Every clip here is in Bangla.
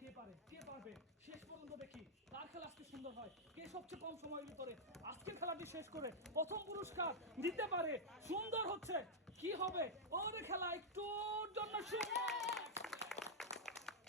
কে পারে? কে পারবে? শেষ পর্যন্ত দেখি। কার খেলা আজকে সুন্দর হয়? কে সবচেয়ে কম সময়ের ভিতরে? আজকের খেলাটি শেষ করে প্রথম পুরস্কার দিতে পারে। সুন্দর হচ্ছে। কি হবে? ওর খেলা একটুর জন্য সুন্দর।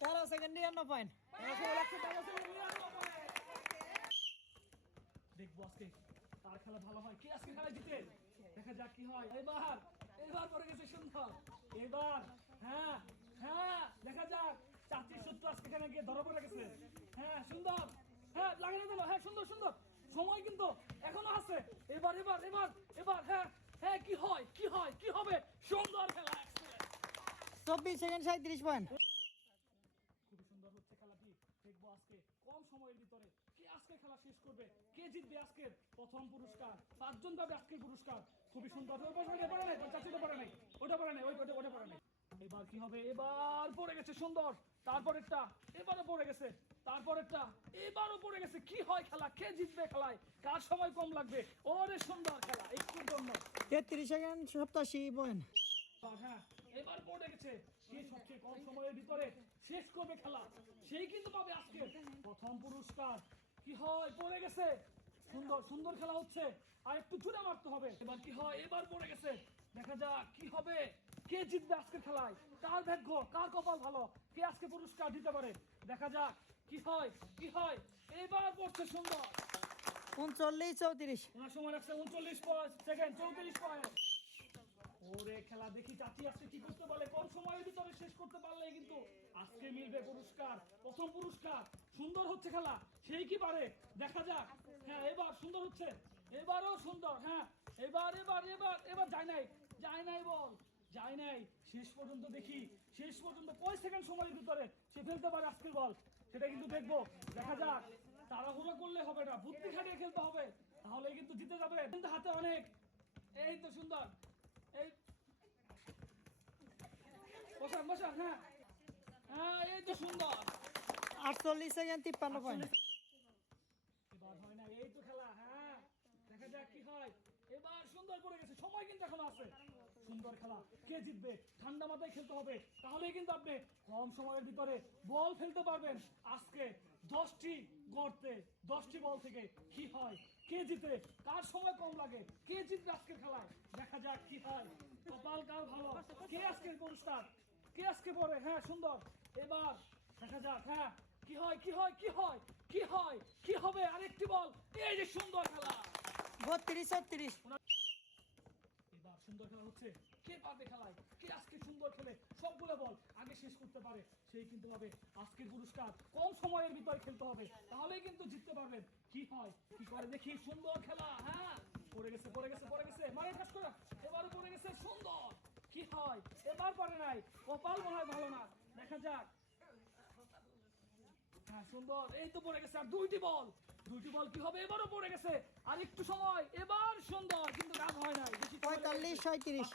তেরো সেকেন্ড পয়েন্ট। দেখব আজকে কার খেলা ভালো হয়। কে আজকে খেলা জিতে? দেখা যাক কি হয়। এবার এবার পড়ে গেছে সুন্দর। এবার হ্যাঁ হ্যাঁ দেখা যাক। আজকে এখানে গিয়ে ধরা পড়ে গেছে। হ্যাঁ সুন্দর। হ্যাঁ দিল হ্যাঁ সুন্দর সুন্দর। সময় কিন্তু এখনও আছে। এবার এবার এবার এবার হ্যাঁ হ্যাঁ কি হয় কি হয় কি হবে? সুন্দর খেলা চব্বিশ সেকেন্ড সাঁত্রিশ পয়েন্ট। খুবই সুন্দর হচ্ছে খেলাটি। দেখব আজকে কম সময়ের ভিতরে কে আজকে খেলা শেষ করবে? কে জিতবে আজকের প্রথম পুরস্কার? পাঁচজন পাবে আজকের পুরস্কার। খুবই সুন্দর। ওটা পড়ে নাই তোর চাচি নাই। ওটা পড়ে নাই। ওই ওটা ওটা নাই। এবার কি হবে? এবার পড়ে গেছে সুন্দর। তারপরেরটা এবারও পড়ে গেছে তারপরেরটা এবারও পড়ে গেছে। কি হয় খেলা? কে জিতবে খেলায়? কার সময় কম লাগবে? ওরে সুন্দর খেলা একটুর জন্য। তেত্রিশ সেকেন্ড সপ্তাশি পয়েন্ট। হ্যাঁ এবার পড়ে গেছে। কে সবচেয়ে কম সময়ের ভিতরে শেষ করবে খেলা। সেই কিন্তু পাবে আজকে প্রথম পুরস্কার। কি হয়? পড়ে গেছে। সুন্দর সুন্দর খেলা হচ্ছে। আর একটু চুড়ে মারতে হবে। এবার কি হয়? এবার পড়ে গেছে। দেখা যাক কি হবে। কে জিতবে আজকের খেলায়? কার ভাগ্য? কার কপাল ভালো? কে আজকে পুরস্কার দিতে পারে? দেখা যাক কি হয় কি হয়। এবার পড়ছে সুন্দর। উনচল্লিশ চৌত্রিশ। ওনার সময় লাগছে উনচল্লিশ সেকেন্ড চৌত্রিশ পয়েন্ট ওরে খেলা দেখি চাচি আজকে কি করতে পারলে কম সময়ের ভিতরে শেষ করতে পারলে কিন্তু আজকে মিলবে পুরস্কার প্রথম পুরস্কার। সুন্দর হচ্ছে খেলা সেই কি পারে? দেখা যাক। হ্যাঁ এবার সুন্দর হচ্ছে। এবারও সুন্দর হ্যাঁ। এবার এবার এবার এবার যায় নাই যায় নাই বল। যায় নাই। শেষ পর্যন্ত দেখি শেষ পর্যন্ত কয় সেকেন্ড সময়ের ভিতরে সে ফেলতে পারে আজকের বল? সেটা কিন্তু দেখব। দেখা যাক। তাড়াহুড়ো করলে হবে না বুদ্ধি খাটিয়ে খেলতে হবে। তাহলে কিন্তু জিতে যাবে। কিন্তু হাতে অনেক। এই তো সুন্দর। এই বসান বসান হ্যাঁ। হ্যাঁ এই তো সুন্দর। আটচল্লিশ সেকেন্ড তিপ্পান্ন পয়েন্ট এবার হয় না এই তো খেলা হ্যাঁ। দেখা যাক কি হয়। এবার সুন্দর পড়ে গেছে। সময় কিন্তু এখনও আছে। সুন্দর খেলা। কে জিতবে? ঠান্ডা মাথায় খেলতে হবে। তাহলেই কিন্তু আপনি কম সময়ের ভিতরে বল ফেলতে পারবেন। আজকে দশটি গড়তে দশটি বল থেকে কি হয়? কে জিতে? কার সময় কম লাগে? কে জিতবে আজকের খেলায়? দেখা যাক কি হয়। কপাল কার ভালো? কে আজকের পুরস্কার কে আজকে পড়ে? হ্যাঁ সুন্দর। এবার দেখা যাক হ্যাঁ কি হয় কি হয় কি হয় কি হয়, কি হবে? আরেকটি বল। এই যে সুন্দর খেলা। বত্রিশ, ছত্রিশ। সুন্দর খেলা হচ্ছে। কে পারবে খেলায়? কে আজকে সুন্দর খেলে? সবগুলো বল আগে শেষ করতে পারে। সেই কিন্তু হবে আজকের পুরস্কার। কম সময়ের ভিতরে খেলতে হবে। তাহলেই কিন্তু জিততে পারবেন। কি হয়? কি করে? দেখি, সুন্দর খেলা। হ্যাঁ পড়ে গেছে পড়ে গেছে পড়ে গেছে। মানে কাজ করা। এবারও পড়ে গেছে, সুন্দর। কি হয়? এবার পারে নাই। কপাল মনে হয় ভালো না। দেখা যাক। হ্যাঁ সুন্দর। এই তো পড়ে গেছে। আর দুইটি বল। দুইটি বল কি হবে? এবারও পড়ে গেছে। আর একটু সময়। এবার সুন্দর কিন্তু কাজ হয় নাই। পঁয়তাল্লিশ সাঁত্রিশ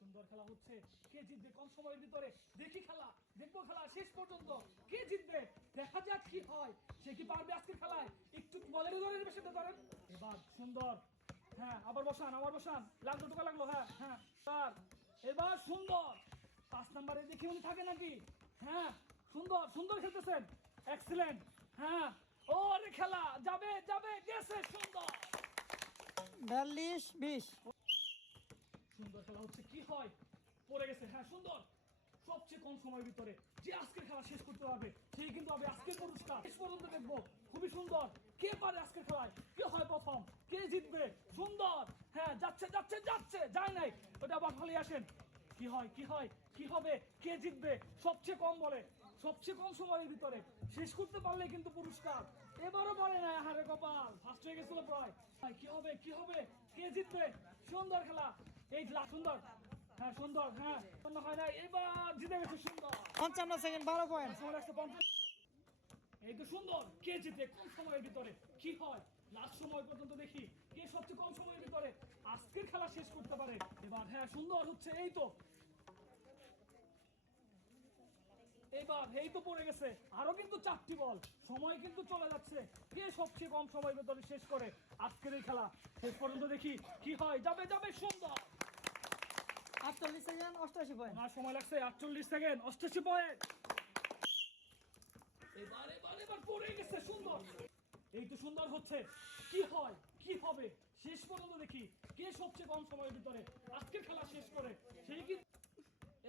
সুন্দর খেলা হচ্ছে। কে জিতবে? কম সময়ের ভিতরে। দেখি খেলা। দেখব খেলা। শেষ পর্যন্ত। কে জিতবে? দেখা যাক কি হয়। সে কি পারবে আজকের খেলায়? একটু বলের ধরে নেবে সেটা ধরেন। এবার সুন্দর। হ্যাঁ আবার বসান আবার বসান। লাগল টোকা লাগল হ্যাঁ হ্যাঁ। স্যার এবার সুন্দর। পাঁচ নাম্বারে দেখি উনি থাকে নাকি? হ্যাঁ সুন্দর সুন্দর খেলতেছেন। এক্সিলেন্ট হ্যাঁ। ওরে খেলা। যাবে যাবে। গেছে সুন্দর। বিয়াল্লিশ বিশ। সুন্দর খেলা হচ্ছে। কি হয়? পড়ে গেছে। হ্যাঁ সুন্দর। সবচেয়ে কম সময়ের ভিতরে যে আজকের খেলা শেষ করতে পারবে সেই কিন্তু হবে আজকের পুরস্কার। শেষ পর্যন্ত দেখব। খুবই সুন্দর। কে পারে আজকের খেলায়? কে হয় প্রথম? কে জিতবে? সুন্দর। হ্যাঁ যাচ্ছে যাচ্ছে যাচ্ছে। যায় নাই। ওটা আবার ভালো আসেন। কি হয় কি হয় কি হবে? কে জিতবে? সবচেয়ে কম বলে। সবচেয়ে কম সময়ের ভিতরে শেষ করতে পারলে কিন্তু পুরস্কার। এবারও বলে না হারে কপাল। ফার্স্ট হয়ে গেছিল প্রায়। কি হবে কি হবে? কে জিতবে? সুন্দর খেলা। এই সুন্দর। হ্যাঁ সুন্দর হ্যাঁ। হয় না এবার জিতে গেছে সুন্দর। পঞ্চান্ন সেকেন্ড বারো পয়েন্ট এই তো সুন্দর। কে জিতে? কম সময়ের ভিতরে। কি হয়? লাস্ট সময় পর্যন্ত দেখি কে সবচেয়ে কম সময়ের ভিতরে। আজকের খেলা শেষ করতে পারে। এবার হ্যাঁ সুন্দর হচ্ছে। এই তো এবার এই তো পড়ে গেছে। আরও কিন্তু চারটি বল। সময় কিন্তু চলে যাচ্ছে। কে সবচেয়ে কম সময়ের ভেতরে শেষ করে আজকের এই খেলা? শেষ পর্যন্ত দেখি কি হয়। যাবে যাবে সুন্দর। আটচল্লিশ সেকেন্ড অষ্টআশি পয়েন্ট আমার সময় লাগছে আটচল্লিশ সেকেন্ড অষ্টাশি পয়েন্ট এবার এবার এবার পড়ে গেছে সুন্দর। এই তো সুন্দর হচ্ছে। কি হয়? কি হবে? শেষ পর্যন্ত দেখি কে সবচেয়ে কম সময়ের ভিতরে আজকের খেলা শেষ করে। সেই কি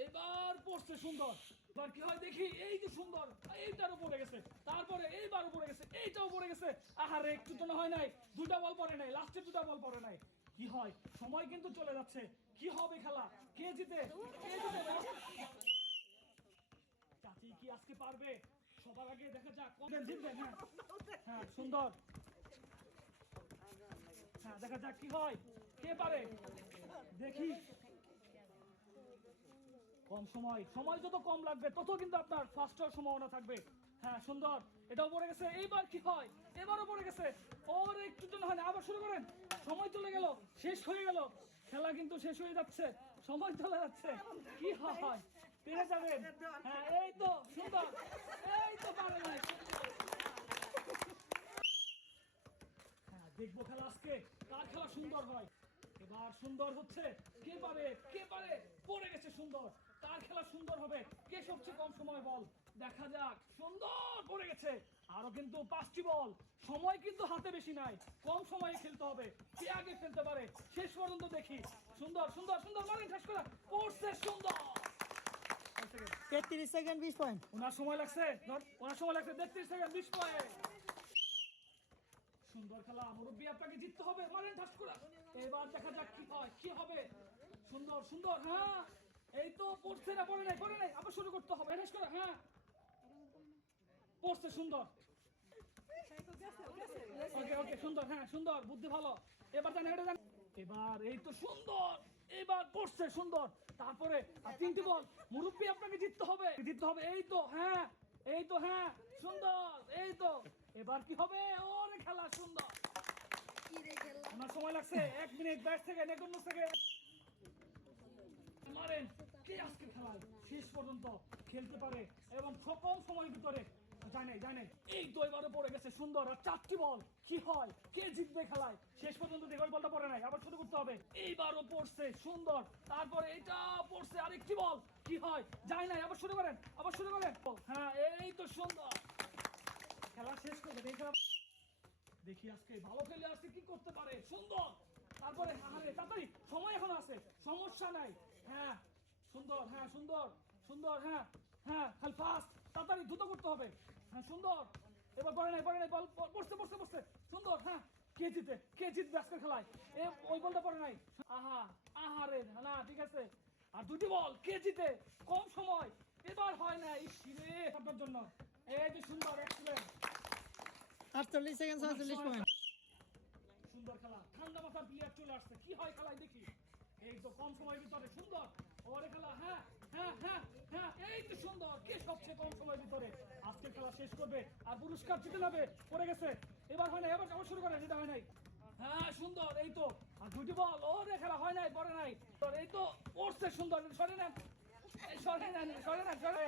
এবার পড়ছে সুন্দর। এবার কি হয় দেখি? এই যে সুন্দর এইটারও পড়ে গেছে। তারপরে এইবারও পড়ে গেছে, এইটাও পড়ে গেছে। আহারে, একটু তো হয় নাই। দুটা বল পড়ে নাই, লাস্টে দুটা বল পড়ে নাই। কি হয়? সময় কিন্তু চলে যাচ্ছে। কি হবে খেলা? কে জিতে? চাচি কি আজকে পারবে? সবার আগে দেখা যাক। জিতবেন হ্যাঁ হ্যাঁ সুন্দর। হ্যাঁ দেখা যাক কি হয়। কে পারে? দেখি। কম সময়। সময় যত কম লাগবে, তত কিন্তু আপনার ফার্স্ট সম্ভাবনা থাকবে। হ্যাঁ সুন্দর। এটাও পড়ে গেছে। এইবার কি হয়? এবারও পড়ে গেছে। ওর, একটু জন্য হয় না। আবার শুরু করেন। সময় চলে গেল। শেষ হয়ে গেল। খেলা কিন্তু শেষ হয়ে যাচ্ছে। সময় চলে যাচ্ছে। কি হয়? পেরে যাবেন। হ্যাঁ এই তো, সুন্দর। এই তো পারে নাই। হ্যাঁ দেখব খেলা আজকে। কার খেলা সুন্দর হয়? এবার সুন্দর হচ্ছে। কে পারে? কে পারে? পড়ে গেছে সুন্দর। কার খেলা সুন্দর হবে। কে সবচেয়ে কম সময় বল? দেখা যাক। সুন্দর পড়ে গেছে। আরও কিন্তু পাঁচটি বল। সময় কিন্তু হাতে বেশি নাই। কম সময়ে খেলতে হবে। কে আগে ফেলতে পারে? শেষ পর্যন্ত দেখি। সুন্দর সুন্দর সুন্দর। মারেন শেষ করে। পড়ছে সুন্দর। তেত্রিশ সেকেন্ড বিশ পয়েন্ট। ওনার সময় লাগছে। ওনার সময় লাগছে তেত্রিশ সেকেন্ড বিশ পয়েন্ট। সুন্দর খেলা। মুরব্বী আপনাকে জিততে হবে। মারেন ঠাস করে। এবার দেখা যাক কি হয় কি হবে। সুন্দর সুন্দর। হ্যাঁ। এই তো পড়ছে না পড়ে নাই পড়ে নাই। আবার শুরু করতে হবে। ঠাস করে হ্যাঁ। পড়ছে সুন্দর। ওকে ওকে সুন্দর হ্যাঁ সুন্দর বুদ্ধি ভালো। এবার জান এটা জান। এবার এই তো সুন্দর। এবার পড়ছে সুন্দর। তারপরে তিনটি বল। মুরব্বী আপনাকে জিততে হবে। জিততে হবে এই তো হ্যাঁ এই তো হ্যাঁ সুন্দর এই তো। এবার কি হবে? ওরে খেলা সুন্দর। আমার সময় লাগছে। এক মিনিট বাইশ থেকে একান্ন সেকেন্ড মারেন কে আজকে খেলায় শেষ পর্যন্ত খেলতে পারে এবং কম সময়ের ভিতরে, জানে জানে, এই তো পড়ে গেছে সুন্দর আর চারটি বল। কি হয়? কে জিতবে খেলায়? শেষ পর্যন্ত দেখো বলটা পড়ে নাই, আবার শুরু করতে হবে। এইবারও পড়ছে সুন্দর, তারপরে এটা পড়ছে আরেকটি বল। কি হয়? যায় নাই, আবার শুরু করেন, আবার শুরু করেন। হ্যাঁ এই তো সুন্দর। খেলা শেষ করবে এই দেখি আজকে ভালো খেলে আজকে কি করতে পারে? সুন্দর। তারপরে আরে তাড়াতাড়ি, সময় এখন আছে, সমস্যা নাই। হ্যাঁ সুন্দর হ্যাঁ সুন্দর সুন্দর হ্যাঁ হ্যাঁ খালি ফাস্ট তাড়াতাড়ি দ্রুত করতে হবে। হ্যাঁ সুন্দর। এবার পড়ে নাই পড়ে নাই বল পড়ছে পড়ছে পড়ছে সুন্দর হ্যাঁ কে জিতে কে জিতবে আজকের খেলায়? এ ওই বলটা পড়ে নাই। আহা আহা রে না ঠিক আছে। আর দুটি বল কে জিতে? কম সময়। এবার হয় না ইস রে আপনার জন্য। এই যে সুন্দর এক্সিলেন্ট আটচল্লিশ সেকেন্ড ছয়চল্লিশ পয়েন্ট সুন্দর খেলা। ঠান্ডা মাথার প্লেয়ার চলে আসছে। কি হয় খেলায় দেখি। এই তো কম সময়ের ভিতরে, সুন্দর। ওরে খেলা হ্যাঁ হ্যাঁ হ্যাঁ হ্যাঁ এই তো সুন্দর। কে সবচেয়ে কম সময়ের ভিতরে? আজকে খেলা শেষ করবে আর পুরস্কার জিতে যাবে পড়ে গেছে। এবার হয় না এবার আবার শুরু করে যেটা হয় নাই। হ্যাঁ সুন্দর, এই তো। আর দুটি বল, ওরে খেলা, হয় নাই, পড়ে নাই। এই তো, পড়ছে সুন্দর। সরে নেন সরে নেন সরে নেন, সরে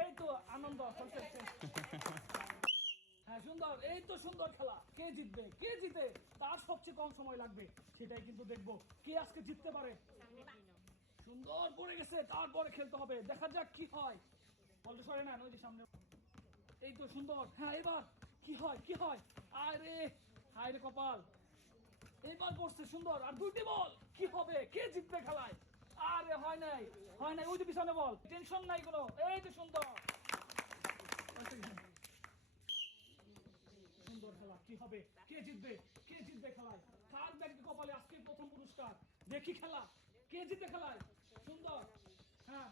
এই তো, আনন্দ হ্যাঁ সুন্দর। এই তো সুন্দর খেলা। কে জিতবে? কে জিতে? তার সবচেয়ে কম সময় লাগবে। সেটাই কিন্তু দেখব। কে আজকে জিততে পারে? সুন্দর পড়ে গেছে। তারপরে খেলতে হবে। দেখা যাক কি হয়। বলতে সরে না সামনে। এই তো সুন্দর। হ্যাঁ এবার কি হয়? কি হয়? আরে হায় রে কপাল। এইবার পড়ছে সুন্দর। আর দুইটি বল। কি হবে? কে জিতবে খেলায়? আরে, হয় নাই। হয় নাই। ওই যে পিছনে বল। টেনশন নাই কোনো। এই তো সুন্দর সুন্দর খেলা কি হবে? কে জিতবে? কে জিতবে খেলায়? কার ব্যাগকে কপালে আজকে প্রথম পুরস্কার? দেখি খেলা। কে জিতবে খেলায়? সুন্দর। হ্যাঁ।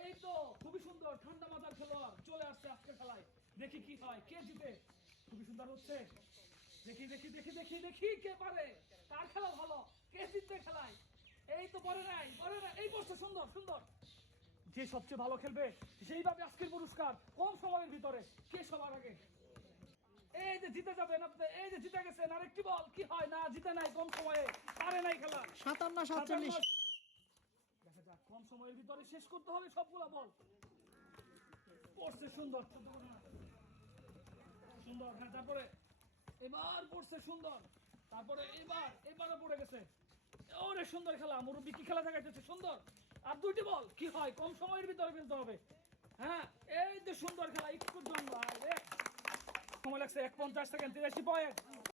এই তো, খুবই সুন্দর। ঠান্ডা মাথার খেলোয়াড় চলে আসছে আজকে খেলায়। দেখি কি হয়। কে জিতে? খুবই সুন্দর হচ্ছে। দেখি দেখি দেখি দেখি দেখি কে পারে? কার খেলা ভালো? কে জিতবে খেলায়? এই তো পরে নাই পরে নাই। এই বসছে, সুন্দর সুন্দর। যে সবচেয়ে ভালো খেলবে, সেইভাবে আজকের পুরস্কার কম সময়ের ভিতরে। কে সবার আগে? এই যে জিতে যাবেন আপনি এই যে জিতে গেছেন আরেকটি বল। কি হয় না জিতে নাই কম সময়ে। পারে নাই খেলা। সাতান্ন সাতচল্লিশ। দেখা যাক কম সময়ের ভিতরে শেষ করতে হবে সবগুলা বল। পড়ছে সুন্দর। সুন্দর হ্যাঁ তারপরে এবার পড়ছে সুন্দর। তারপরে এবার এবারও পড়ে গেছে। ওরে সুন্দর খেলা মুরব্বী কি খেলা দেখাইতেছে? সুন্দর। আর দুইটি বল কি হয়? কম সময়ের ভিতরে ফেলতে হবে। হ্যাঁ এই তো সুন্দর খেলা একটু জন্য সময় লাগছে এক পঞ্চাশ সেকেন্ড তিরাশি পয়েন্ট।